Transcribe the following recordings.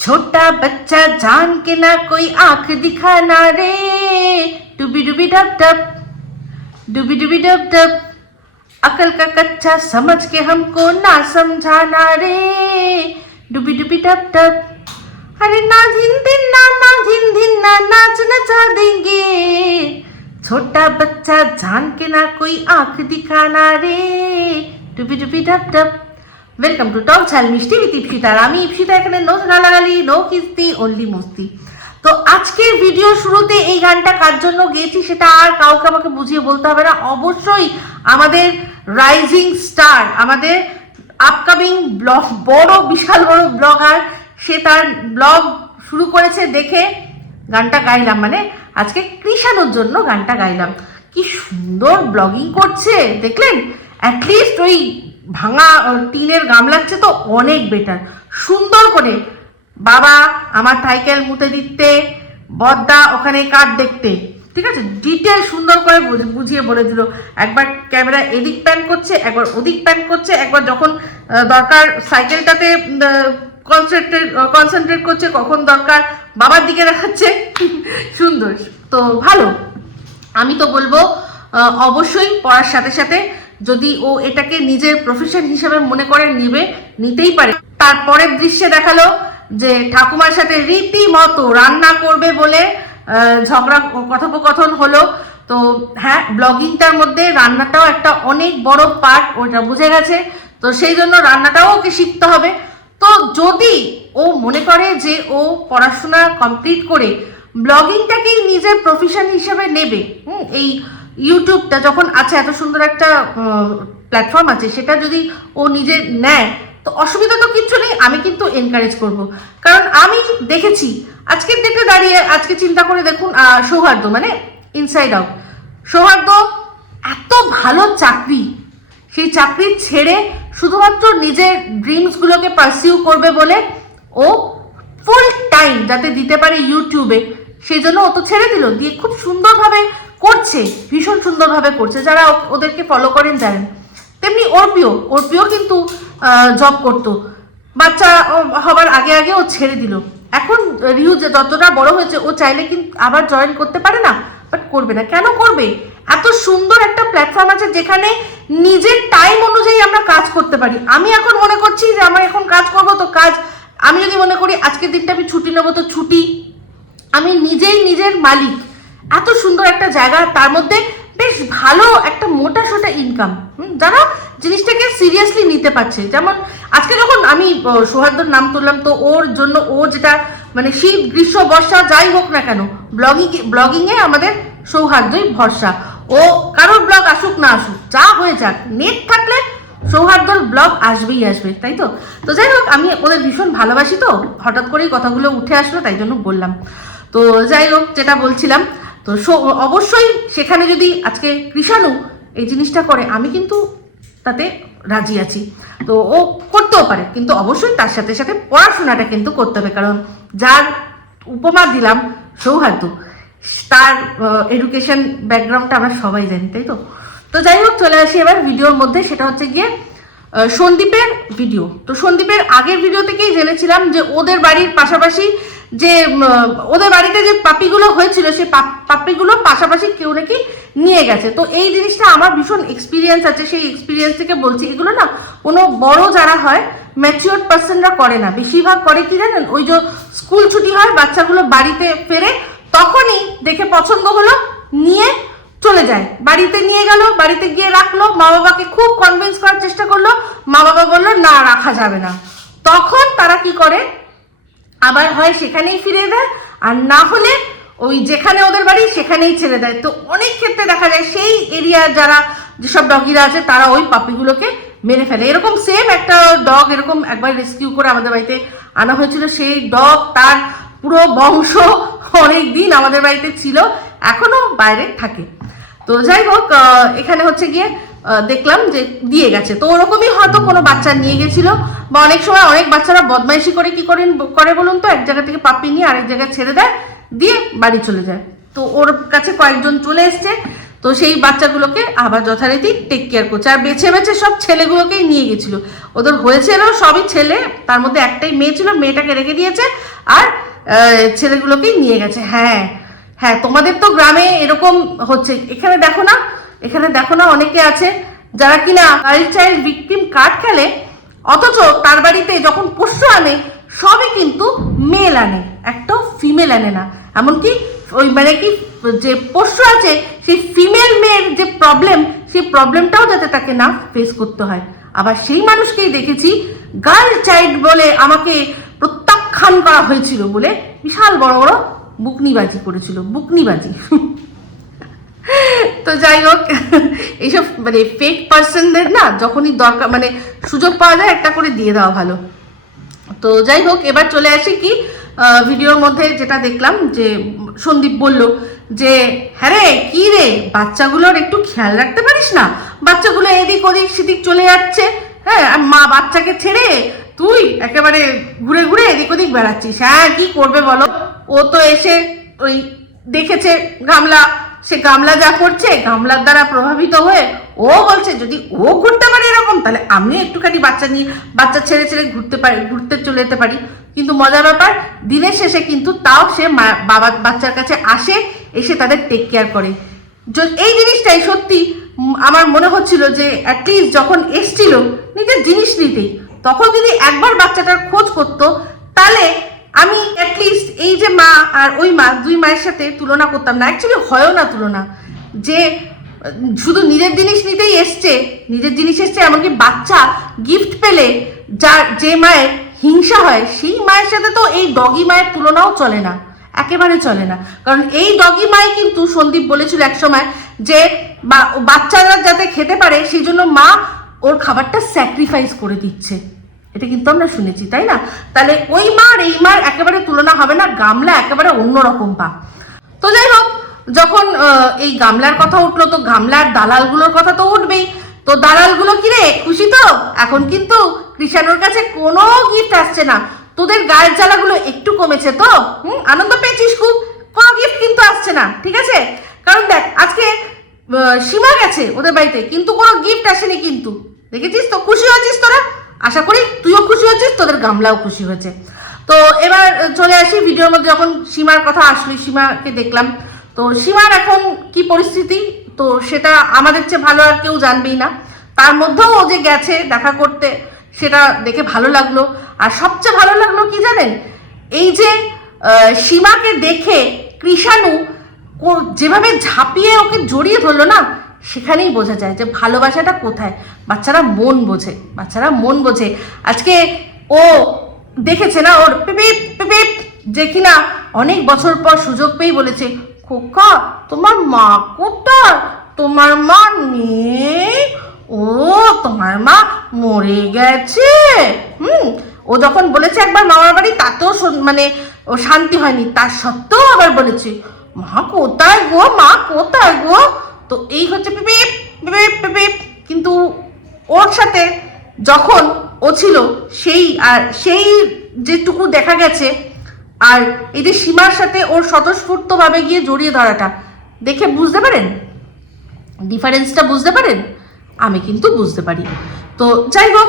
छोटा बच्चा जान के ना कोई आँख दिखाना रे। डुबी डुबी डब डब, डुबी डुबी डब डब। अकल का कच्चा समझ के हमको ना समझाना रे। डुबी डुबी डब डब। अरे ना धिन धिन ना ना धिन धिन ना, नाच नचा देंगे। छोटा बच्चा जान के ना कोई आँख दिखाना रे। डुबी डुबी डब dub. Welcome to Tok Jhal Mishti with ইপসিতার আমি ইপসিতা এখানে নো গালাগালি নো কিস্তি অনলি মস্তি। তো আজকের ভিডিও শুরুতে এই গানটা কার জন্য গেয়েছি সেটা আর কাউকে আমাকে বুঝিয়ে বলতে হবে না। অবশ্যই আমাদের রাইজিং স্টার আমাদের আপকামিং ব্লগ বড়, বিশাল, বড় ব্লগার সে তার ব্লগ শুরু করেছে দেখে গানটা গাইলাম। মানে আজকে কৃষাণুর জন্য গানটা গাইলাম। কি সুন্দর ব্লগিং করছে, দেখলেন? অ্যাটলিস্ট ওই ভাঙা গামলার চেয়ে তো অনেক বেটার সুন্দর করে বাবা, আমার সাইকেল মুতে দিতে, বদ্দা ওখানে কাঠ দেখতে। ঠিক আছে? ডিটেল সুন্দর করে বুঝ- বুঝিয়ে বলে দিল। একবার ক্যামেরা এদিক প্যান করছে, একবার ওদিক প্যান করছে, একবার যখন দরকার সাইকেলটাতে কনসেন্ট্রেট কনসেন্ট্রেট করছে, কখন দরকার বাবার দিকে দেখাচ্ছে। সুন্দর। তো ভালো। আমি তো বলব অবশ্যই পড়ার সাথে সাথে যদি ও এটাকে নিজের প্রফেশন হিসেবে মনে করে নিবে নিতেই পারে। তারপরের দৃশ্যে দেখাল যে ঠাকুমার সাথে রীতিমতো রান্না করবে বলে ঝগড়া কথোপকথন হলো। তো হ্যাঁ ব্লগিংটার মধ্যে রান্নাটাও একটা অনেক বড় পার্ট ওটা বুঝে গেছে। তো সেই জন্য রান্নাটাও ওকে শিখতে হবে। তো যদি ও মনে করে যে ও পড়াশোনা কমপ্লিট করে ব্লগিংটাকেই নিজের প্রফেশন হিসেবে নেবে হুম, এই ইউটিউবটা যখন আছে, এত সুন্দর একটা প্ল্যাটফর্ম আছে, সেটা যদি ও নিজে নেয়, তো অসুবিধা তো কিচ্ছু নেই, আমি কিন্তু এনকারেজ করব। কারণ আমি দেখেছি, আজকের দিকে দাঁড়িয়ে, আজকে চিন্তা করে দেখুন সৌহার্দ্য মানে ইনসাইড আউট সৌহার্দ্য এত ভালো চাকরি, সেই চাকরি ছেড়ে শুধুমাত্র নিজের ড্রিমসগুলোকে পারসিউ করবে বলে ও ফুল টাইম যাতে দিতে পারে ইউটিউবে, সেই জন্য ও তো ছেড়ে দিল। দিয়ে খুব সুন্দরভাবে করছে, ভীষণ সুন্দরভাবে করছে। যারা ওদেরকে ফলো করেন জানেন তেমনি অর্পিও অর্পিও কিন্তু জব করতো। বাচ্চা হবার আগে আগে ও ছেড়ে দিল। এখন যে যতটা বড় হয়েছে, ও চাইলে কিন্তু আবার জয়েন করতে পারে না বাট করবে না। কেন করবে? এত সুন্দর একটা প্ল্যাটফর্ম আছে যেখানে নিজের টাইম অনুযায়ী আমরা কাজ করতে পারি। আমি এখন মনে করছি যে আমার এখন কাজ করব তো কাজ। আমি যদি মনে করি আজকের দিনটা আমি ছুটি নেব, তো ছুটি। আমি নিজেই নিজের মালিক। এত সুন্দর একটা জায়গা, তার মধ্যে বেশ ভালো একটা মোটা সোটা ইনকাম যারা জিনিসটাকে সিরিয়াসলি নিতে পারছে, যেমন আজকে যখন আমি সৌহার্দ্যর নাম তুললাম, তো ওর জন্য ও যেটা মানে শীত, গ্রীষ্ম, বর্ষা, যাই হোক না কেন ব্লগিং ব্লগিংয়ে আমাদের সৌহার্দ্যই ভরসা। ও কারোর ব্লগ আসুক না আসুক, যা হয়ে যাক নেট থাকলে সৌহার্দ্যর ব্লগ আসবেই আসবে, তাই তো? তো যাই হোক, আমি ওদের ভীষণ ভালোবাসি তো, হঠাৎ করেই কথাগুলো উঠে আসলো, তাই জন্য বললাম। তো যাই হোক, যেটা বলছিলাম তো অবশ্যই সেখানে যদি আজকে কৃষাণু এই জিনিসটা করে, আমি কিন্তু তাতে রাজি আছি। তো ও করতেও পারে, কিন্তু অবশ্যই তার সাথে সাথে পড়াশোনাটা কিন্তু করতে হবে, কারণ যার উপমা দিলাম সৌহার্দ্য, তার এডুকেশন ব্যাকগ্রাউন্ডটা আমরা সবাই জানি, তাই তো? তো যাই হোক, চলে আসি এবার ভিডিওর মধ্যে, সেটা হচ্ছে গিয়ে সন্দীপের ভিডিও তো সন্দীপের আগের ভিডিও থেকেই জেনেছিলাম যে ওদের বাড়ির পাশাপাশি যে ওদের বাড়িতে যে পাপিগুলো হয়েছিল পাপ- পাপিগুলো পাশাপাশি কেউ নাকি নিয়ে গেছে। তো এই জিনিসটা আমার ভীষণ এক্সপিরিয়েন্স আছে, সেই এক্সপিরিয়েন্স থেকে বলছি এগুলো না, কোনো বড় যারা হয় ম্যাচিওর পার্সনরা করে না। বেশিরভাগ করে কি জানেন? ওই যে স্কুল ছুটি হয়, বাচ্চাগুলো বাড়িতে ফেরে, তখনই দেখে পছন্দ হলো, নিয়ে চলে যায়। বাড়িতে নিয়ে গেল, বাড়িতে গিয়ে রাখল মা বাবাকে খুব কনভিন্স করার চেষ্টা করল। মা বাবা বলল, না, রাখা যাবে না। তখন তারা কি করে? আবার হয় সেখানেই ফিরে দেয়, আর না হলে ওই যেখানে ওদের বাড়ি, সেখানেই ছেড়ে দেয়। তো অনেক ক্ষেত্রে দেখা যায় সেই এরিয়া যারা যেসব ডগিরা আছে, তারা ওই পাপিগুলোকে মেরে ফেলে। এরকম সেম একটা ডগ এরকম একবার রেস্কিউ করে আমাদের বাড়িতে আনা হয়েছিল। সেই ডগ, তার পুরো বংশ অনেক দিন আমাদের বাড়িতে ছিল এখনও বাইরে থাকে। তো যাই হোক এখানে হচ্ছে গিয়ে দেখলাম যে দিয়ে গেছে। তো ওরকমই হয়তো কোনো বাচ্চা নিয়ে গেছিল বা অনেক সময় অনেক বাচ্চারা বদমাইশি করে কি করেন করে বলুন তো, এক জায়গা থেকে পাপি নিয়ে আরেক জায়গায় ছেড়ে দেয়, দিয়ে বাড়ি চলে যায়। তো ওর কাছে কয়েকজন চলে এসছে। তো সেই বাচ্চাগুলোকে আবার যথারীতি টেক কেয়ার করছে। আর বেছে বেছে সব ছেলেগুলোকেই নিয়ে গেছিল। ওদের হয়েছিল সবই ছেলে, তার মধ্যে একটাই মেয়ে ছিল, মেয়েটাকে রেখে দিয়েছে, আর ছেলেগুলোকেই নিয়ে গেছে। হ্যাঁ হ্যাঁ তোমাদের তো গ্রামে এরকম হচ্ছে। এখানে দেখো না, এখানে দেখো না অনেকে আছে যারা কিনা গার্ল চাইল্ড ভিকটিম কার্ড খেলে, অথচ তার বাড়িতে যখন পোষ্য আনে, সবই কিন্তু মেল আনে, একটাও ফিমেল আনে না। এমনকি ওই মানে কি, যে পোষ্য আছে, সেই ফিমেল মেয়ের যে প্রবলেম সেই প্রবলেমটাও যাতে তাকে না ফেস করতে হয়। আবার সেই মানুষকেই দেখেছি গার্ল চাইল্ড বলে আমাকে প্রত্যাখ্যান করা হয়েছিল বলে বিশাল বড় বড় বুকনিবাজি করেছিল, বুকনিবাজি। তো যাই হোক, এইসব মানে ফেক পার্সনদের না যখনই দরকার মানে সুযোগ পাওয়া যায় একটা করে দিয়ে দেওয়া ভালো। তো যাই হোক, এবার চলে আসি কি ভিডিওর মধ্যে যেটা দেখলাম যে সন্দীপ বলল যে হ্যাঁ রে, কি রে, বাচ্চাগুলোর একটু খেয়াল রাখতে পারিস না? বাচ্চাগুলো এদিক ওদিক সেদিক চলে যাচ্ছে। হ্যাঁ আর মা বাচ্চাকে ছেড়ে তুই একেবারে ঘুরে ঘুরে এদিক ওদিক বেড়াচ্ছিস। হ্যাঁ কি করবে বলো? তো এসে ওই দেখেছে গামলা। সে গামলা যা করছে, গামলার দ্বারা প্রভাবিত হয়ে ও বলছে, যদি ও ঘুরতে পারে এরকম, তাহলে আমি একটুখানি বাচ্চা নিয়ে, বাচ্চা ছেড়ে ছেড়ে ঘুরতে পারি, ঘুরতে চলে যেতে পারি। কিন্তু মজার ব্যাপার, দিনের শেষে কিন্তু তাও সে বাবা, বাচ্চার কাছে আসে, এসে তাদের টেক কেয়ার করে। এই জিনিসটাই সত্যি আমার মনে হচ্ছিল যে অ্যাটলিস্ট যখন এসছিল, নিজের জিনিস নিতেই, তখন যদি একবার বাচ্চাটার খোঁজ করতো, তাহলে আমি অ্যাটলিস্ট এই যে মা আর ওই মা দুই মায়ের সাথে তুলনা করতাম না। অ্যাকচুয়ালি হয়ও না তুলনা। যে, শুধু নিজের জিনিস নিতেই এসছে, নিজের জিনিস এসছে, এমনকি বাচ্চা গিফট পেলে যার, যে মায়ের হিংসা হয়, সেই মায়ের সাথে তো এই ডগি মায়ের তুলনাও চলে না। একেবারে চলে না। কারণ এই ডগি মাই কিন্তু সন্দীপ বলেছিল এক সময় যে বাচ্চারা যাতে খেতে পারে, সেই জন্য মা ওর খাবারটা স্যাক্রিফাইস করে দিচ্ছে। এটা কিন্তু আমরা শুনেছি, তাই না? তাহলে ওই মা আর এই মার একেবারে তুলনা হবে না, গামলা একেবারে অন্যরকম পা। তো যাই হোক, যখন এই গামলার কথা উঠল, তো গামলার দালালগুলোর কথা তো উঠবেই। তো দালালগুলো কি রে, খুশি তো? এখন কিন্তু কৃষাণুর কাছে কোনো গিফট আসছে না। তোদের গায়ের জ্বালাগুলো একটু কমেছে তো? হুম, আনন্দ পেয়েছিস খুব? কোনো গিফট কিন্তু আসছে না, ঠিক আছে? কারণ দেখ, আজকে সীমা গেছে ওদের বাড়িতে, কিন্তু কোনো গিফট আসেনি কিন্তু। দেখেছিস তো? খুশি হয়েছিস তোরা? আশা করি তুইও খুশি হয়েছিস, তোদের গামলাও খুশি হয়েছে। তো এবার চলে আসি ভিডিওর মধ্যে, যখন সীমার কথা আসলো, সীমাকে দেখলাম। তো সীমার এখন কি পরিস্থিতি? তো সেটা আমাদের চেয়ে ভালো আর কেউ জানবেই না। তার মধ্যেও ও যে গেছে দেখা করতে, সেটা দেখে ভালো লাগল। আর সবচেয়ে ভালো লাগল কি জানেন? এই যে সীমাকে দেখে কৃষাণু যেভাবে ঝাঁপিয়ে ওকে জড়িয়ে ধরলো না সেখানেই বোঝা যায় যে ভালোবাসাটা কোথায়। বাচ্চারা মন বোঝে, বাচ্চারা মন বোঝে। আজকে ও দেখেছে না, ওর পিপিপ যে কিনা অনেক বছর পর সুযোগ পেয়ে বলেছে, খোকা, তোমার মা কোথায়? তোমার মা নেই? ও, তোমার মা মরে গেছে। হুম, ও যখন বলেছে একবার মামার বাড়ি, তাতেও মানে ও শান্তি হয়নি। তার সত্ত্বেও আবার বলেছে, মা কোথায় গো? মা কোথায় গো? তো এই হচ্ছে কিন্তু ওর সাথে যখন ও ছিল, সেই আর সেই যেটুকু দেখা গেছে, আর এই যে সীমার সাথে ওর স্বতঃস্ফূর্তভাবে গিয়ে জড়িয়ে ধরাটা, দেখে বুঝতে পারেন? ডিফারেন্সটা বুঝতে পারেন? আমি কিন্তু বুঝতে পারি। তো যাই হোক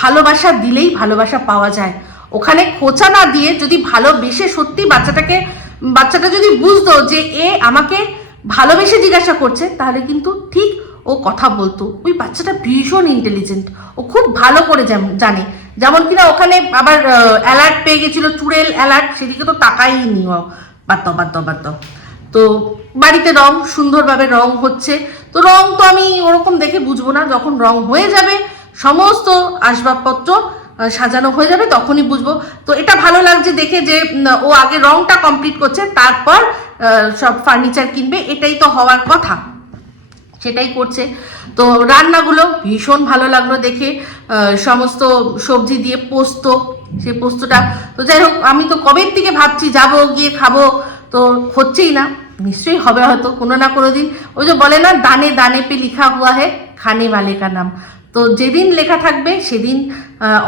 ভালোবাসা দিলেই ভালোবাসা পাওয়া যায়। ওখানে খোঁচা না দিয়ে যদি ভালোবেসে সত্যি বাচ্চাটাকে, বাচ্চাটা যদি বুঝতো যে এ আমাকে ভালোবেসে জিজ্ঞাসা করছে, তাহলে কিন্তু ঠিক ও কথা বলতো। ওই বাচ্চাটা ভীষণ ইন্টেলিজেন্ট ও খুব ভালো করে জানে। যেমন কিনা ওখানে আবার অ্যালার্ট পেয়ে গেছিল, চুড়েল অ্যালার্ট সেদিকে তো তাকাইনি ও। বাদ বাদ বাদ তো বাড়িতে রং, সুন্দরভাবে রং হচ্ছে। তো রং তো আমি ওরকম দেখে বুঝব না, যখন রং হয়ে যাবে, সমস্ত আসবাবপত্র সাজানো হয়ে যাবে, তখনই বুঝব। তো এটা ভালো লাগছে দেখে যে ও আগে রংটা কমপ্লিট করছে, তারপর সব ফার্নিচার কিনবে, এটাই তো হওয়ার কথা। সেটাই করছে। তো রান্নাগুলো ভীষণ ভালো লাগল দেখে। সমস্ত সবজি দিয়ে পোস্ত, সে পোস্তটা। তো যাই হোক, আমি তো কবের দিকে ভাবছি, যাব, গিয়ে খাব। তো হচ্ছেই না, নিশ্চয়ই হবে হয়তো, কোনো না কোনো দিন। ওই যে বলে না, দানে দানে পে লিখা হুয়া হে খানে বালে কা নাম। তো যেদিন লেখা থাকবে, সেদিন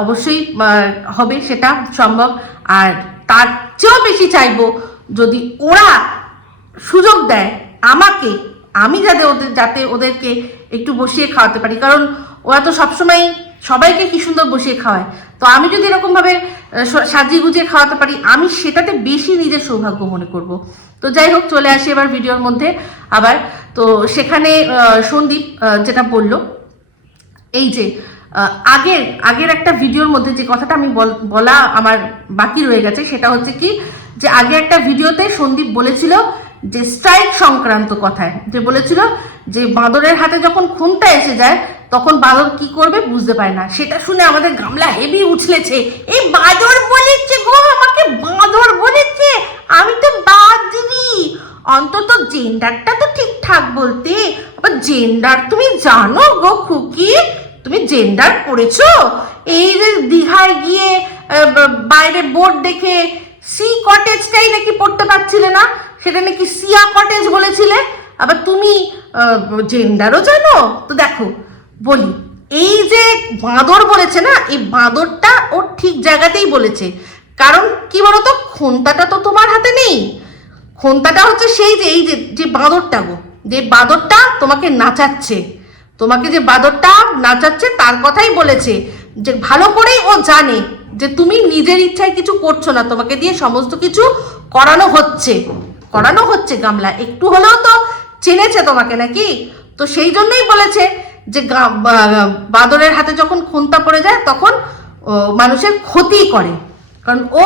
অবশ্যই হবে, সেটা সম্ভব। আর তার চেয়েও বেশি চাইব যদি ওরা সুযোগ দেয়, আমাকে, আমি যাতে ওদের, যাতে ওদেরকে একটু বসিয়ে খাওয়াতে পারি। কারণ ওরা তো সবসময় সবাইকে কি সুন্দর বসিয়ে খাওয়ায়। তো আমি যদি এরকমভাবে সাজিয়ে গুজিয়ে খাওয়াতে পারি, আমি সেটাতে বেশি নিজের সৌভাগ্য মনে করব। তো যাই হোক, চলে আসি এবার ভিডিওর মধ্যে আবার। তো সেখানে সন্দীপ যেটা বলল, এই যে আগের আগের একটা ভিডিওর মধ্যে যে কথাটা আমি বল- বলা আমার বাকি রয়ে গেছে, সেটা হচ্ছে কি যে আগে একটা ভিডিওতে সন্দীপ বলেছিল যে স্ট্রাইক সংক্রান্ত কথায়, যে বলেছিল যে বাঁদরের হাতে যখন খুনটা এসে যায়, তখন বাঁদর কি করবে বুঝতে পারে না। সেটা শুনে আমাদের গামলা হেভি উছলেছে এই বাঁদর বলেছে গো, আমাকে বাঁদর বলেছে। আমি তো বাদরি অন্তত জেন্ডারটা তো ঠিকঠাক বলতে। আবার জেন্ডার তুমি জানো গো খুকি? তুমি জেন্ডার পড়েছো এই যে দীঘায় গিয়ে বাইরে বোর্ড দেখে সি কটেজটাই নাকি পড়তে পারছিলে না? সেটা নাকি সিয়া কটেজ বলেছিলে? আবার তুমি জেন্ডারও জানো? তো দেখো, বলি, এই যে বাঁদর বলেছে না, এই বাঁদরটা ও ঠিক জায়গাতেই বলেছে। কারণ কি বলতো, খুন্তাটা তো তোমার হাতে নেই। খন্তাটা হচ্ছে সেই যে, এই যে যে বাঁদরটা গো, যে বাঁদরটা তোমাকে নাচাচ্ছে। তোমাকে যে বাঁদরটা নাচাচ্ছে, তার কথাই বলেছে। যে ভালো করেই ও জানে। যে তুমি নিজের ইচ্ছায় কিছু করছ না, তোমাকে দিয়ে সমস্ত কিছু করানো হচ্ছে। করানো হচ্ছে গামলা। একটু হলেও তো চেনেছে তোমাকে নাকি? তো সেই জন্যই বলেছে যে বাঁদরের হাতে যখন খুন্তা পড়ে যায়, তখন মানুষের ক্ষতি করে। কারণ ও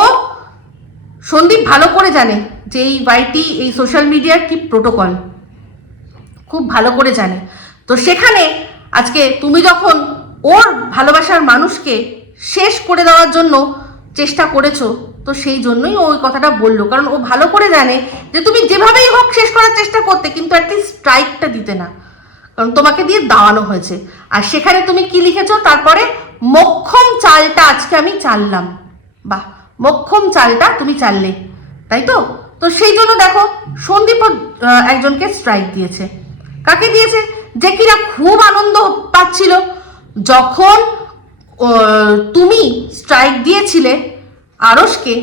সন্দীপ ভালো করে জানে যে এই ওয়াইটি এই সোশ্যাল মিডিয়ার কি প্রোটোকল খুব ভালো করে জানে। তো সেখানে আজকে তুমি যখন ওর ভালোবাসার মানুষকে শেষ করে দেওয়ার জন্য চেষ্টা করেছ, তো সেই জন্যই ওই কথাটা বলল। কারণ ও ভালো করে জানে যে তুমি যেভাবেই হোক শেষ করার চেষ্টা করতে, কিন্তু অ্যাটলিস্ট স্ট্রাইকটা দিতে না। কারণ তোমাকে দিয়ে দাওয়ানো হয়েছে। আর সেখানে তুমি কি লিখেছো? তারপরে, মক্ষম চালটা আজকে আমি চাললাম। বাহ, মক্ষম চালটা তুমি চাললে। তাই তো? তো সেই জন্য দেখো সন্দীপ একজনকে স্ট্রাইক দিয়েছে। কাকে দিয়েছে? যে কিনা খুব আনন্দ পাচ্ছিল। যখন তুমি স্ট্রাইক দিয়েছিলে আরসকে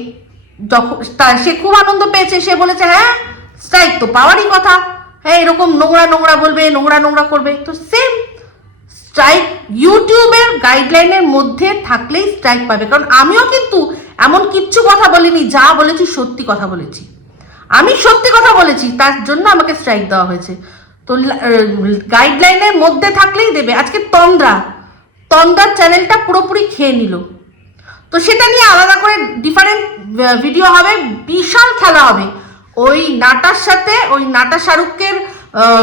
যখন সে খুব আনন্দ পেয়েছে, সে বলেছে হ্যাঁ স্ট্রাইক তো পাওয়ারই কথা। হ্যাঁ এরকম নোংরা নোংরা বলবে, নোংরা নোংরা করবে। তো সেম স্ট্রাইক ইউটিউবের গাইডলাইনের মধ্যে থাকলেই স্ট্রাইক পাবে। কারণ আমিও কিন্তু এমন কিচ্ছু কথা বলিনি, যা বলেছি, সত্যি কথা বলেছি। আমি সত্যি কথা বলেছি, তার জন্য আমাকে স্ট্রাইক দেওয়া হয়েছে। তো গাইডলাইনের মধ্যে থাকলেই দেবে। আজকে তন্দ্রা তন্দ্রার চ্যানেলটা পুরোপুরি খেয়ে নিল। তো সেটা নিয়ে আলাদা করে ডিফারেন্ট ভিডিও হবে, বিশাল খেলা হবে। ওই নাটার সাথে, ওই নাটা শাহরুখের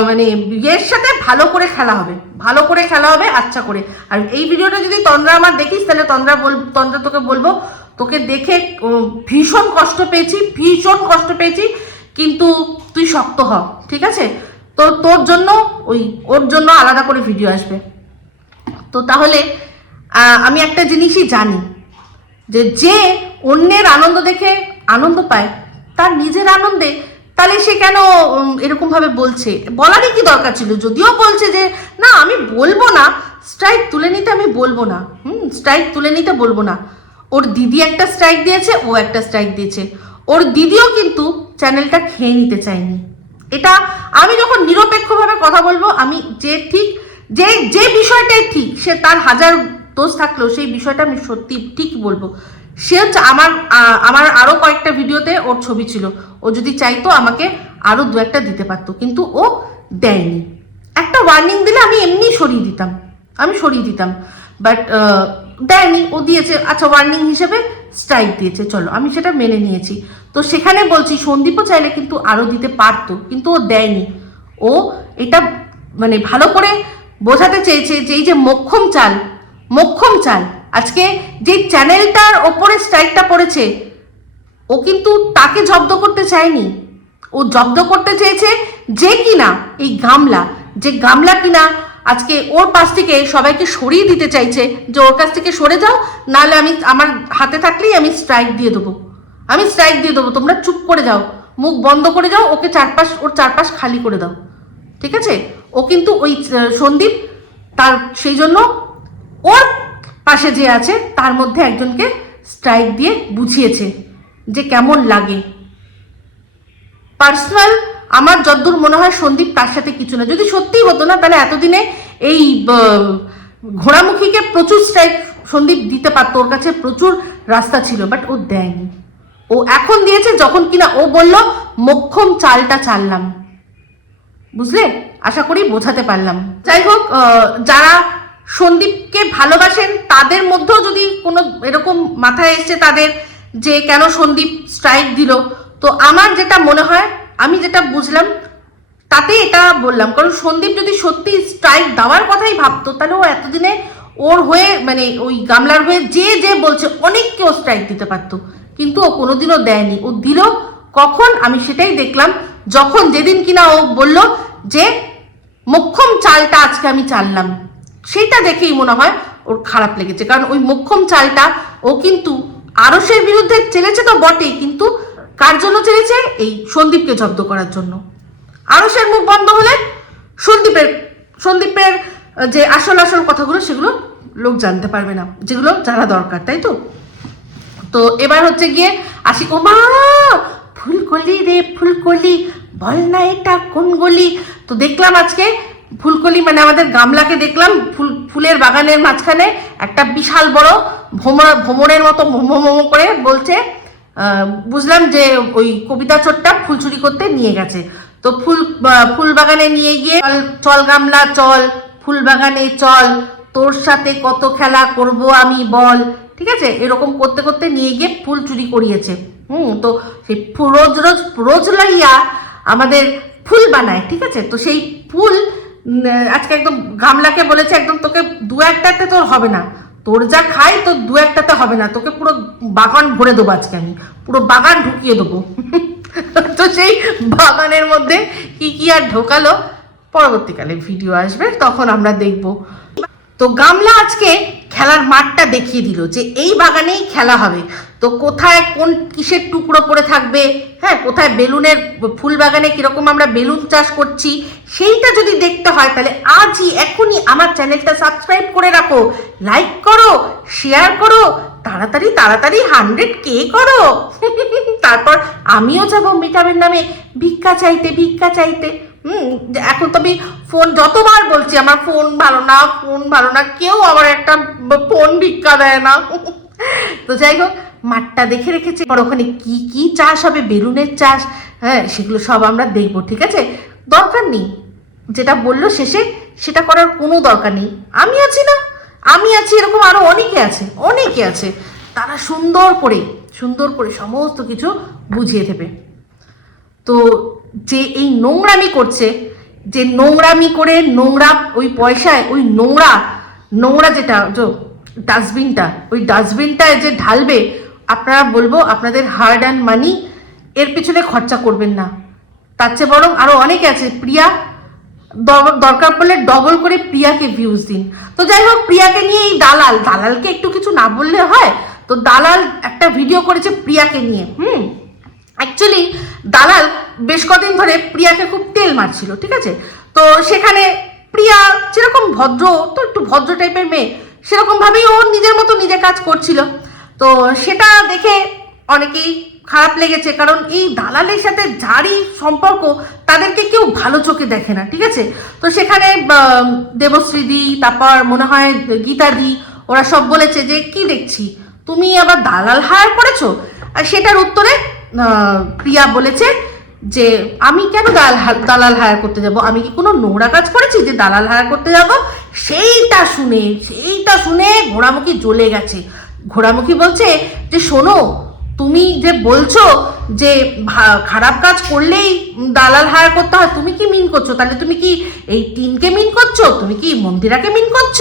মানে ইয়ের সাথে ভালো করে খেলা হবে। ভালো করে খেলা হবে আচ্ছা করে। আর এই ভিডিওটা যদি তন্দ্রা আমার দেখিস, তাহলে তন্দ্রা বল, তন্দ্রা তোকে বলব, তোকে দেখে ভীষণ কষ্ট পেয়েছি, ভীষণ কষ্ট পেয়েছি, কিন্তু তুই শক্ত হ, ঠিক আছে? তো তোর জন্য, ওই, ওর জন্য আলাদা করে ভিডিও আসবে। তো তাহলে আমি একটা জিনিসই জানি যে যে অন্যের আনন্দ দেখে আনন্দ পায় তার নিজের আনন্দে তাহলে সে কেন উম, এরকম ভাবে বলছে? বলারই কি দরকার ছিল? যদিও বলছে যে না আমি বলব না স্ট্রাইক তুলে নিতে আমি বলব না হুম স্ট্রাইক তুলে নিতে বলব না। ওর দিদি একটা স্ট্রাইক দিয়েছে ও একটা স্ট্রাইক দিয়েছে। ওর দিদিও কিন্তু চ্যানেলটা খেয়ে নিতে চায়নি। এটা আমি যখন নিরপেক্ষভাবে কথা বলব আমি যে ঠিক যে যে বিষয়টাই ঠিক, সে তার হাজার দোষ থাকলেও সেই বিষয়টা আমি সত্যি ঠিক বলব। সে হচ্ছে আমার আমার আরও কয়েকটা ভিডিওতে ওর ছবি ছিল। ও যদি চাইতো আমাকে আরও দু একটা দিতে পারতো, কিন্তু ও দেয়নি। একটা ওয়ার্নিং দিলে আমি এমনি সরিয়ে দিতাম, আমি সরিয়ে দিতাম। বাট দেয়নি, ও দিয়েছে আচ্ছা ওয়ার্নিং হিসেবে স্ট্রাইক দিয়েছে, চলো, আমি সেটা মেনে নিয়েছি। তো সেখানে বলছি, সন্দীপও চাইলে কিন্তু আরও দিতে পারতো, কিন্তু ও দেয়নি। ও এটা মানে ভালো করে বোঝাতে চেয়েছে যে এই যে মক্ষম চাল মক্ষম চাল, আজকে যে চ্যানেলটার ওপরে স্ট্রাইকটা পড়েছে, ও কিন্তু তাকে জব্দ করতে চায়নি। ও জব্দ করতে চেয়েছে যে কিনা এই গামলা, যে গামলা কিনা আজকে ওর পাশ থেকে সবাইকে সরিয়ে দিতে চাইছে যে ওর কাছ থেকে সরে যাও, নাহলে আমি আমার হাতে থাকলেই আমি স্ট্রাইক দিয়ে দেবো। আমি স্ট্রাইক দিয়ে দেবো, তোমরা চুপ করে যাও, মুখ বন্ধ করে যাও, ওকে চারপাশ, ওর চারপাশ খালি করে দাও। ঠিক আছে? ও কিন্তু ওই সন্দীপ তার সেই জন্য ওর পাশে যে আছে, তার মধ্যে একজনকে স্ট্রাইক দিয়ে বুঝিয়েছে যে কেমন লাগে। পার্সোনাল আমার যদ্দূর মনে হয় সন্দীপ তার সাথে কিছু না। যদি সত্যিই হতো না, তাহলে এতদিনে এই ঘোড়ামুখীকে প্রচুর স্ট্রাইক সন্দীপ দিতে পারতো। ওর কাছে প্রচুর রাস্তা ছিল বাট ও দেয়নি। ও এখন দিয়েছে যখন কিনা ও বলল, মক্ষম চালটা চাললাম। বুঝলে? আশা করি বোঝাতে পারলাম। যাই হোক যারা সন্দীপকে ভালোবাসেন, তাদের মধ্যেও যদি কোনো এরকম মাথায় এসছে তাদের যে কেন সন্দীপ স্ট্রাইক দিল, তো আমার যেটা মনে হয়, আমি যেটা বুঝলাম তাতে এটা বললাম। কারণ সন্দীপ যদি সত্যি স্ট্রাইক দেওয়ার কথাই ভাবতো, তাহলে ও এতদিনে ওর হয়ে মানে ওই গামলার হয়ে যে যে বলছে, অনেককেও স্ট্রাইক দিতে পারতো। কিন্তু ও কোনোদিনও দেয়নি। ও দিল কখন আমি সেটাই দেখলাম, যখন যেদিন কিনা ও বলল যে, মোক্ষম চালটা আজকে আমি চাললাম। সেটা দেখেই মনে হয় ওর খারাপ লেগেছে, কারণ ওই মোক্ষম চালটা ও কিন্তু আরসের বিরুদ্ধে চেলেছে তো বটেই, কিন্তু কার জন্য চেলেছে? এই সন্দীপকে জব্দ করার জন্য। আরসের মুখ বন্ধ হলে সন্দীপের সন্দীপের যে আসল আসল কথাগুলো সেগুলো লোক জানতে পারবে না, যেগুলো জানা দরকার, তাই তো? তো এবার হচ্ছে গিয়ে আসি ও মা ফুলকলি রে, ফুলকলি। বল না এটা কোন গলি? তো দেখলাম আজকে ফুলকলি মানে আমাদের গামলাকে দেখলাম, ফুল, ফুলের বাগানের মাঝখানে একটা বিশাল বড় ভ্রমর ভ্রমণের মতো মোমো করে বলছে বুঝলাম যে ওই কবিতা চোরটা ফুল চুরি করতে নিয়ে গেছে। তো ফুল ফুল বাগানে নিয়ে গিয়ে চল গামলা, চল, ফুল বাগানে চল, তোর সাথে কত খেলা করব আমি বল। ঠিক আছে? এরকম করতে করতে নিয়ে গিয়ে ফুল চুরি করিয়েছে। হুম, তো সেই রোজ রোজ রোজ লাইয়া আমাদের ফুল বানায়, ঠিক আছে? তো সেই ফুল আজকে একদম গামলাকে বলেছে, একদম তোকে দু একটাতে তোর হবে না। তোর যা খাই, তোর দু একটাতে হবে না। তোকে পুরো বাগান ভরে দেবো আজকে আমি। পুরো বাগান ঢুকিয়ে দেবো। তো সেই বাগানের মধ্যে কি কি আর ঢোকালো, পরবর্তীকালে ভিডিও আসবে, তখন আমরা দেখব। তো গামলা আজকে খেলার মাঠটা দেখিয়ে দিল যে এই বাগানেই খেলা হবে। তো কোথায় কোন কিসের টুকরো পড়ে থাকবে? হ্যাঁ কোথায় বেলুনের ফুল বাগানে কীরকম আমরা বেলুন চাষ করছি, সেইটা যদি দেখতে হয় তাহলে আজই এখনই আমার চ্যানেলটা সাবস্ক্রাইব করে রাখো, লাইক করো, শেয়ার করো, তাড়াতাড়ি তাড়াতাড়ি হান্ড্রেড কে করো। তারপর আমিও যাব মিটাবের নামে, ভিক্ষা চাইতে ভিক্ষা চাইতে। হুম, এখন তো আমি ফোন যতবার বলছি, আমার ফোন ভালো না, ফোন ভালো না, কেউ আমার একটা ফোন ভিক্ষা দেয় না। তো যাই হোক, মাঠটা দেখে রেখেছি। আর ওখানে কি কি চাষ হবে, বেলুনের চাষ হ্যাঁ সেগুলো সব আমরা দেখব, ঠিক আছে? দরকার নেই। যেটা বলল শেষে, সেটা করার কোনো দরকার নেই। আমি আছি না। আমি আছি এরকম আরও অনেকে আছে অনেকে আছে। তারা সুন্দর করে সুন্দর করে সমস্ত কিছু বুঝিয়ে দেবে। তো যে এই নোংরামি করছে যে নোংরামি করে নোংরা ওই পয়সায়, ওই নোংরা নোংরা যেটা ডাস্টবিনটা, ওই ডাস্টবিনটায় যে ঢালবে, আপনারা বলব আপনাদের হার্ড অ্যান্ড মানি এর পিছনে খরচা করবেন না। তার চেয়ে বরং আরও অনেক আছে। প্রিয়া দরকার পড়লে ডবল করে প্রিয়াকে ভিউজ দিন। তো যাই হোক, প্রিয়াকে নিয়ে এই দালাল। দালালকে একটু কিছু না বললে হয়। তো দালাল একটা ভিডিও করেছে প্রিয়াকে নিয়ে। হুম? অ্যাকচুয়ালি দালাল বেশ কদিন ধরে প্রিয়াকে খুব তেল মারছিল, ঠিক আছে? তো সেখানে প্রিয়া যেরকম ভদ্র, তো একটু ভদ্র টাইপের মেয়ে সেরকমভাবেই ও নিজের মতো নিজে কাজ করছিল। তো সেটা দেখে অনেকেই খারাপ লেগেছে, কারণ এই দালালের সাথে যারই সম্পর্ক, তাদেরকে কেউ ভালো চোখে দেখে না, ঠিক আছে? তো সেখানে দেবশ্রীদি, তারপর মনে হয় গীতাদি, ওরা সব বলেছে যে, কি দেখছি? তুমি আবার দালাল হায়ার করেছ? আর সেটার উত্তরে প্রিয়া বলেছে যে, আমি কেন দালাল দালাল হায়ার করতে যাব? আমি কি কোনো নোংরা কাজ করেছি যে দালাল হায়ার করতে যাব? সেইটা শুনে সেইটা শুনে ঘোড়ামুখী জ্বলে গেছে। ঘোড়ামুখী বলছে যে, শোনো, তুমি যে বলছো যে খারাপ কাজ করলেই দালাল হায়ার করতে হয়, তুমি কি মিন করছ? তাহলে তুমি কি এই টিমকে মিন করছ? তুমি কি মন্দিরাকে মিন করছ?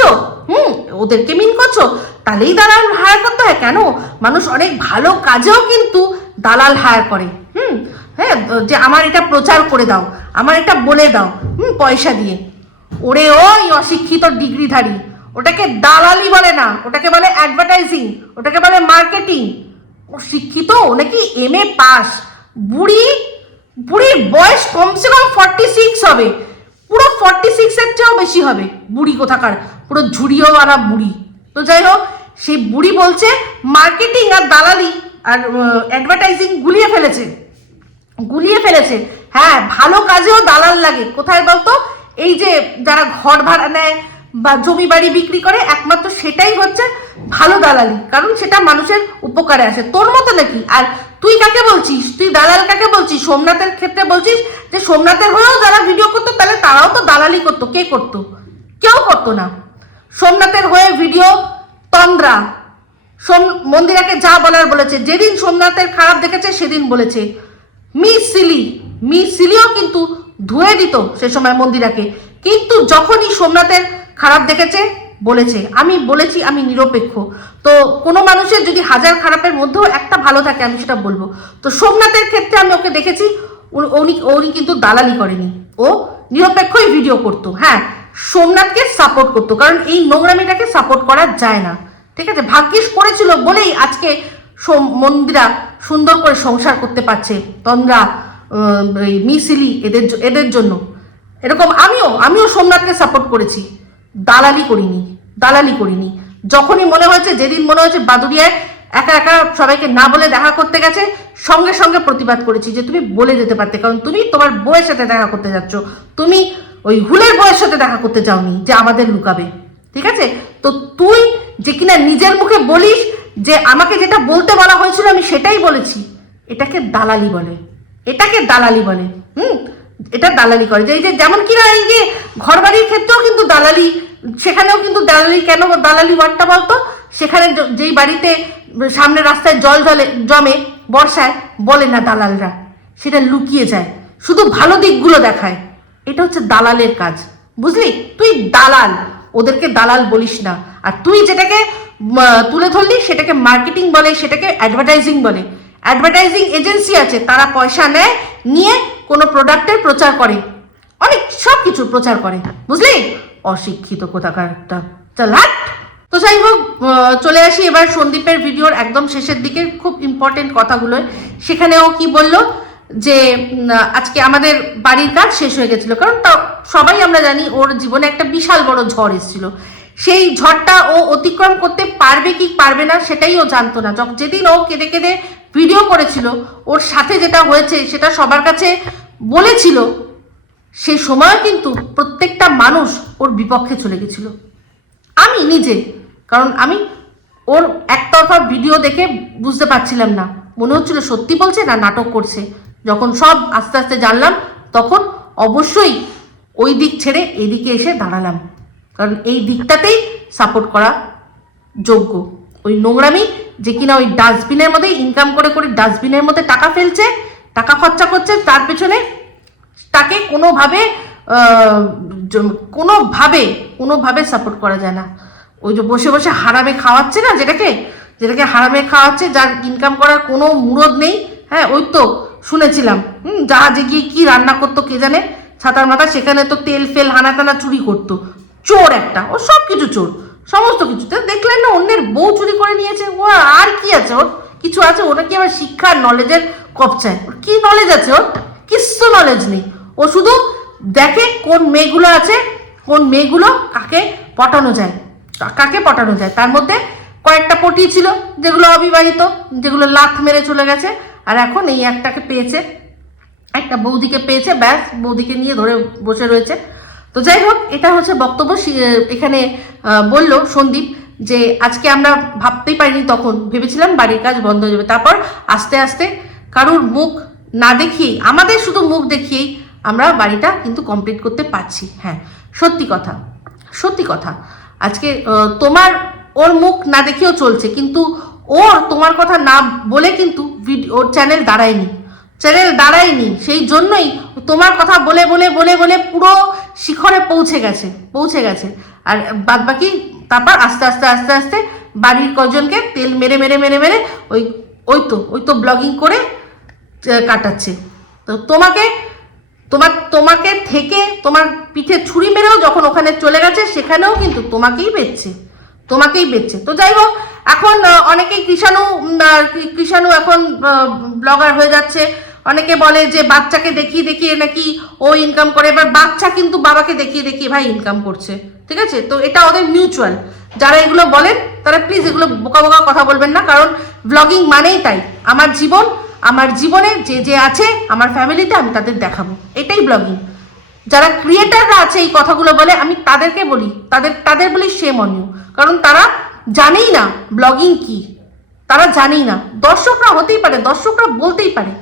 হুম, ওদেরকে মিন করছ? তাহলেই দালাল হায়ার করতে হয়। কেন? মানুষ অনেক ভালো কাজেও কিন্তু দালাল হায়ার করে, হুম? হ্যাঁ যে আমার এটা প্রচার করে দাও, আমার এটা বলে দাও, হুম, পয়সা দিয়ে। ওরে ওই অশিক্ষিত ডিগ্রিধারী, ওটাকে দালালি বলে না, ওটাকে বলে অ্যাডভার্টাইজিং ওটাকে বলে মার্কেটিং ও শিক্ষিত ও নাকি এম এ পাস। বুড়ি বুড়ির বয়স কমসে কম ফর্টি সিক্স হবে। পুরো ফর্টি সিক্সের চেয়েও বেশি হবে। বুড়ি কোথাকার? পুরো ঝুড়িও আনা বুড়ি। তো যাই হোক, সেই বুড়ি বলছে মার্কেটিং আর দালালি আর অ্যাডভার্টাইজিং গুলিয়ে ফেলেছে। গুলিয়ে ফেলেছে। হ্যাঁ ভালো কাজেও দালাল লাগে। কোথায় বলতো? এই যে যারা ঘর ভাড়া নেয় বা জমি বাড়ি বিক্রি করে, একমাত্র সেটাই হচ্ছে ভালো দালালি। কারণ সেটা মানুষের উপকারে আসে। তোর মতো নাকি? আর তুই কাকে বলছিস? তুই দালাল কাকে বলছিস? সোমনাথের ক্ষেত্রে বলছিস যে, সোমনাথের হয়েও যারা ভিডিও করতো, তাহলে তারাও তো দালালি করতো। কে করতো? কেউ করতো না। সোমনাথের হয়ে ভিডিও তন্দ্রা। সোম মন্দিরাকে যা বলার বলেছে, যেদিন সোমনাথের খারাপ দেখেছে, সেদিন বলেছে। মিস সিলি মিস সিলিও কিন্তু ধুয়ে দিত সে সময় মন্দিরাকে। কিন্তু যখনই সোমনাথের খারাপ দেখেছে, বলেছে। আমি বলেছি, আমি নিরপেক্ষ। তো কোনো মানুষের যদি হাজার খারাপের মধ্যেও একটা ভালো থাকে, আমি সেটা বলব। তো সোমনাথের ক্ষেত্রে আমি ওকে দেখেছি, উনি উনি কিন্তু দালালি করেনি। ও নিরপেক্ষই ভিডিও করতো। হ্যাঁ সোমনাথকে সাপোর্ট করতো। কারণ এই নোংরামিটাকে সাপোর্ট করা যায় না। ঠিক আছে? ভাগ্যিস করেছিল বলেই আজকে মন্দিরা সুন্দর করে সংসার করতে পারছে। তন্দ্রা মিসিলি এদের এদের জন্য। এরকম আমিও আমিও সোমনাথকে সাপোর্ট করেছি। দালালি করিনি দালালি করিনি। যখনই মনে হয়েছে, যেদিন মনে হয়েছে বাদুরিয়ায় একা একা সবাইকে না বলে দেখা করতে গেছে, সঙ্গে সঙ্গে প্রতিবাদ করেছি যে তুমি বলে যেতে পারতে, কারণ তুমি তোমার বউয়ের সাথে দেখা করতে যাচ্ছ। তুমি ওই হুলের বউয়ের সাথে দেখা করতে চাওনি যে আমাদের লুকাবে। ঠিক আছে? তো তুই যে কিনা নিজের মুখে বলিস যে আমাকে যেটা বলতে বলা হয়েছিল আমি সেটাই বলেছি। এটাকে দালালি বলে। এটাকে দালালি বলে। হুম? এটা দালালি করে। যে যেমন কিনা এই যে ঘর বাড়ির ক্ষেত্রেও কিন্তু দালালি, সেখানেও কিন্তু দালালি। কেন দালালি ওয়ার্ডটা বলতো? সেখানে যেই বাড়িতে সামনে রাস্তায় জল জলে জমে, বর্ষায়, বলে না দালালরা। সেটা লুকিয়ে যায়। শুধু ভালো দিকগুলো দেখায়। এটা হচ্ছে দালালের কাজ। বুঝলি? তুই দালাল। ওদেরকে দালাল বলিস না। আর তুই যেটাকে তুলে ধরলি, সেটাকে মার্কেটিং বলে, সেটাকে অ্যাডভার্টাইজিং বলে। অ্যাডভার্টাইজিং এজেন্সি আছে, তারা পয়সা নেয়, নিয়ে কোনো প্রোডাক্টের প্রচার করে। অনেক, সব কিছু প্রচার করে। বুঝলি? অশিক্ষিত কোথাকার একটা। চল তো যাই হোক চলে আসি এবার সন্দীপের ভিডিওর একদম শেষের দিকে, খুব ইম্পর্টেন্ট কথাগুলো সেখানেও কি বলল? যে আজকে আমাদের বাড়ির কাজ শেষ হয়ে গেছিল। কারণ তা সবাই আমরা জানি ওর জীবনে একটা বিশাল বড় ঝড় এসেছিল। সেই ঝড়টা ও অতিক্রম করতে পারবে কি পারবে না সেটাই ও জানতো না। যখন যেদিন ও কেঁদে কেঁদে ভিডিও করেছিল, ওর সাথে যেটা হয়েছে সেটা সবার কাছে বলেছিল সেই সময় কিন্তু প্রত্যেকটা মানুষ ওর বিপক্ষে চলে গেছিল। আমি নিজে, কারণ আমি ওর একতরফা ভিডিও দেখে বুঝতে পারছিলাম না। মনে হচ্ছিল সত্যি বলছে না নাটক করছে। যখন সব আস্তে আস্তে জানলাম, তখন অবশ্যই ওই দিক ছেড়ে এদিকে এসে দাঁড়ালাম। কারণ এই দিকটাতেই সাপোর্ট করা যোগ্য। ওই নোংরামি যে কিনা ওই ডাস্টবিনের মধ্যে ইনকাম করে করে ডাস্টবিনের মধ্যে টাকা ফেলছে, টাকা খরচা করছে, তার পেছনে তাকে কোনোভাবে কোনোভাবে কোনোভাবে সাপোর্ট করা যায় না। ওই যে বসে বসে হারামে খাওয়াচ্ছে না যেটাকে? যেটাকে হারামে খাওয়াচ্ছে, যার ইনকাম করার কোনো মুরদ নেই। হ্যাঁ ওই তো শুনেছিলাম। হুম জাহাজে গিয়ে কি রান্না করতো কে জানে? ছাতার মাথা সেখানে তো তেল ফেল, হানা টানা চুরি করতো। চোর একটা, ও সব কিছু চোর, সমস্ত কিছু। তো দেখলেন না, অন্যের বউ চুরি করে নিয়েছে? ও আর কি আছে ওর? কিছু আছে? ওটা কি আবার শিক্ষা নলেজের কপচায় ওর কি নলেজ আছে ওর? কিচ্ছু নলেজ নেই। ও শুধু দেখে কোন মেয়েগুলো আছে, কোন মেয়েগুলো কাকে পটানো যায়। কাকে পটানো যায়? তার মধ্যে কয়েকটা পটি ছিল, যেগুলো অবিবাহিত, যেগুলো লাথ মেরে চলে গেছে। আর এখন এই একটাকে পেয়েছে, একটা বৌদিকে পেয়েছে, ব্যাস, বৌদিকে নিয়ে ধরে বসে রয়েছে। তো যাই হোক, এটা হচ্ছে বক্তব্য। এখানে বলল সন্দীপ যে, আজকে আমরা ভাবতেই পারিনি তখন। ভেবেছিলাম বাড়ির কাজ বন্ধ হয়ে যাবে। তারপর আস্তে আস্তে কারুর মুখ না দেখিয়েই, আমাদের শুধু মুখ দেখিয়েই আমরা বাড়িটা কিন্তু কমপ্লিট করতে পারছি। হ্যাঁ সত্যি কথা সত্যি কথা। আজকে তোমার ওর মুখ না দেখেও চলছে, কিন্তু ওর তোমার কথা না বলে কিন্তু ওর চ্যানেল দাঁড়ায়নি। চ্যানেল দাঁড়ায়নি, সেই জন্যই তোমার কথা বলে বলে বলে বলে পুরো শিখরে পৌঁছে গেছে পৌঁছে গেছে। আর বাদ বাকি তারপর আস্তে আস্তে আস্তে আস্তে বাড়ির কজনকে তেল মেরে মেরে মেরে মেরে ওই ওই তো ওই তো ব্লগিং করে কাটাচ্ছে। তো তোমাকে, তোমার, তোমাকে থেকে তোমার পিঠে ছুরি মেরেও যখন ওখানে চলে গেছে, সেখানেও কিন্তু তোমাকেই বেচছে। তোমাকেই বেচছে। তো যাই হোক, এখন অনেকেই কৃষাণু কৃষাণু এখন ব্লগার হয়ে যাচ্ছে। অনেকে বলে যে, বাচ্চাকে দেখিয়ে দেখিয়ে নাকি ও ইনকাম করে। এবার বাচ্চা কিন্তু বাবাকে দেখিয়ে দেখিয়ে ভাই ইনকাম করছে। ঠিক আছে? তো এটা ওদের মিউচুয়াল যারা এগুলো বলেন, তারা প্লিজ এগুলো বোকা বোকা কথা বলবেন না। কারণ ব্লগিং মানেই তাই। আমার জীবন, আমার জীবনে যে যে আছে, আমার ফ্যামিলিতে আমি তাদের দেখাবো। এটাই ব্লগিং যারা ক্রিয়েটাররা আছে, এই কথাগুলো বলে, আমি তাদেরকে বলি। তাদের তাদের বলি সেম অন ইউ কারণ তারা জানেই না ব্লগিং কি। তারা জানেই না। দর্শকরা হতেই পারে দর্শকরা বলতেই পারে।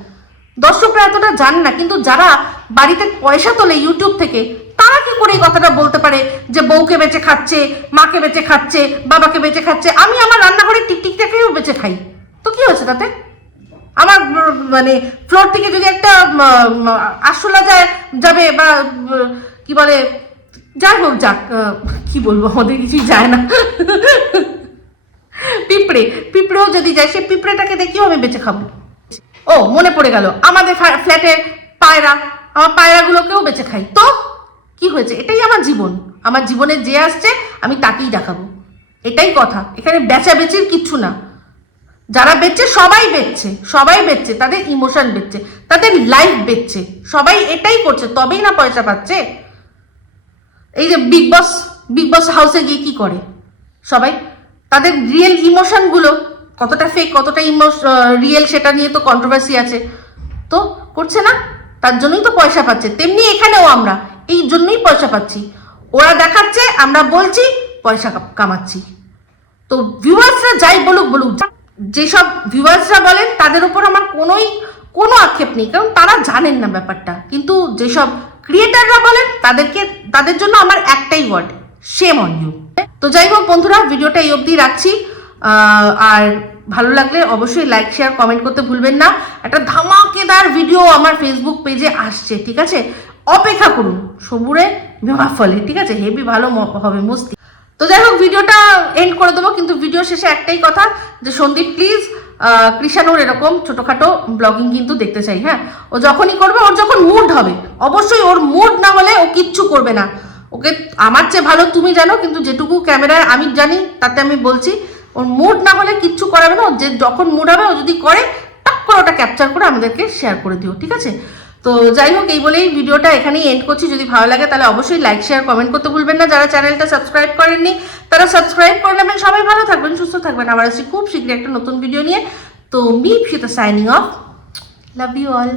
দর্শকরা এতটা জানে না কিন্তু যারা বাড়িতে পয়সা তোলে ইউটিউব থেকে তারা কি করে এই কথাটা বলতে পারে যে বউকে বেঁচে খাচ্ছে মাকে বেঁচে খাচ্ছে বাবাকে বেঁচে খাচ্ছে আমি আমার রান্নাঘরে টিকটিকটাকেও বেঁচে খাই। তো কি হয়েছে তাতে? আমার মানে ফ্লোর থেকে যদি একটা উম, যায় যাবে বা কি বলে যাই হোক যাক কি বলব, আমাদের কিছুই যায় না। পিঁপড়ে, পিঁপড়েও যদি যায়, সে পিঁপড়েটাকে দেখিও আমি বেঁচে খাব। ও, মনে পড়ে গেল, আমাদের ফ্ল্যাটের পায়রা, আমার পায়রাগুলোকেও বেঁচে খাই। তো, কি হয়েছে? এটাই আমার জীবন। আমার জীবনে যে আসছে, আমি তাকেই দেখাবো। এটাই কথা। এখানে বেচা বেচির কিচ্ছু না। যারা বেচছে সবাই বেচছে। সবাই বেচছে, তাদের ইমোশন বেচছে, তাদের লাইফ বেচছে। সবাই এটাই করছে, তবেই না পয়সা পাচ্ছে। এই যে বিগ বস বিগ বস হাউসে গিয়ে কি করে? সবাই? তাদের রিয়েল ইমোশনগুলো কতটা ফেক কতটা ইমোশ রিয়েল সেটা নিয়ে তো কন্ট্রোভার্সি আছে। তো করছে না? তার জন্যই তো পয়সা পাচ্ছে। তেমনি এখানেও আমরা, এই জন্যই পয়সা পাচ্ছি। ওরা দেখাচ্ছে, আমরা বলছি, পয়সা কামাচ্ছি। তো ভিউয়ার্সরা যাই বলুক বলুক যেসব ভিউয়ার্সরা বলেন, তাদের উপর আমার কোনোই, কোনো আক্ষেপ নেই। কারণ তারা জানেন না ব্যাপারটা। কিন্তু যেসব ক্রিয়েটাররা বলেন, তাদেরকে তাদের জন্য আমার একটাই ওয়ার্ড সেম অন ইউ তো যাই হোক বন্ধুরা, ভিডিওটা এই অবধি রাখছি। আর ভালো লাগলে অবশ্যই লাইক শেয়ার কমেন্ট করতে ভুলবেন না। একটা ধামাকেদার ভিডিও আমার ফেসবুক পেজে আসছে, ঠিক আছে? অপেক্ষা করুন সবুরে ফলে, ঠিক আছে? হেভি ভালো হবে, মস্তি। তো যাই হোক, ভিডিওটা এন্ড করে দেবো, কিন্তু ভিডিও শেষে একটাই কথা, যে সন্দীপ প্লিজ কৃষাণুর এরকম ছোটোখাটো ব্লগিং কিন্তু দেখতে চাই হ্যাঁ? ও যখনই করবে, ওর যখন মুড হবে, অবশ্যই ওর মুড না হলে ও কিচ্ছু করবে না। ওকে, আমার চেয়ে ভালো তুমি জানো, কিন্তু যেটুকু ক্যামেরায় আমি জানি, তাতে আমি বলছি, ওর মুড না হলে কিচ্ছু করাবে না যে যখন মুড হবে, ও যদি করে, টাক করে ওটা ক্যাপচার করে আমাদেরকে শেয়ার করে দিও, ঠিক আছে? তো যাই হোক, এই বলেই ভিডিওটা এখানেই এন্ড করছি। যদি ভালো লাগে, তাহলে অবশ্যই লাইক শেয়ার কমেন্ট করতে ভুলবেন না। যারা চ্যানেলটা সাবস্ক্রাইব করেননি, তারা সাবস্ক্রাইব করে নেবেন। সবাই ভালো থাকবেন, সুস্থ থাকবেন। আবার আসছি খুব শীঘ্রই একটা নতুন ভিডিও নিয়ে। তো মি ফিতা signing off love you all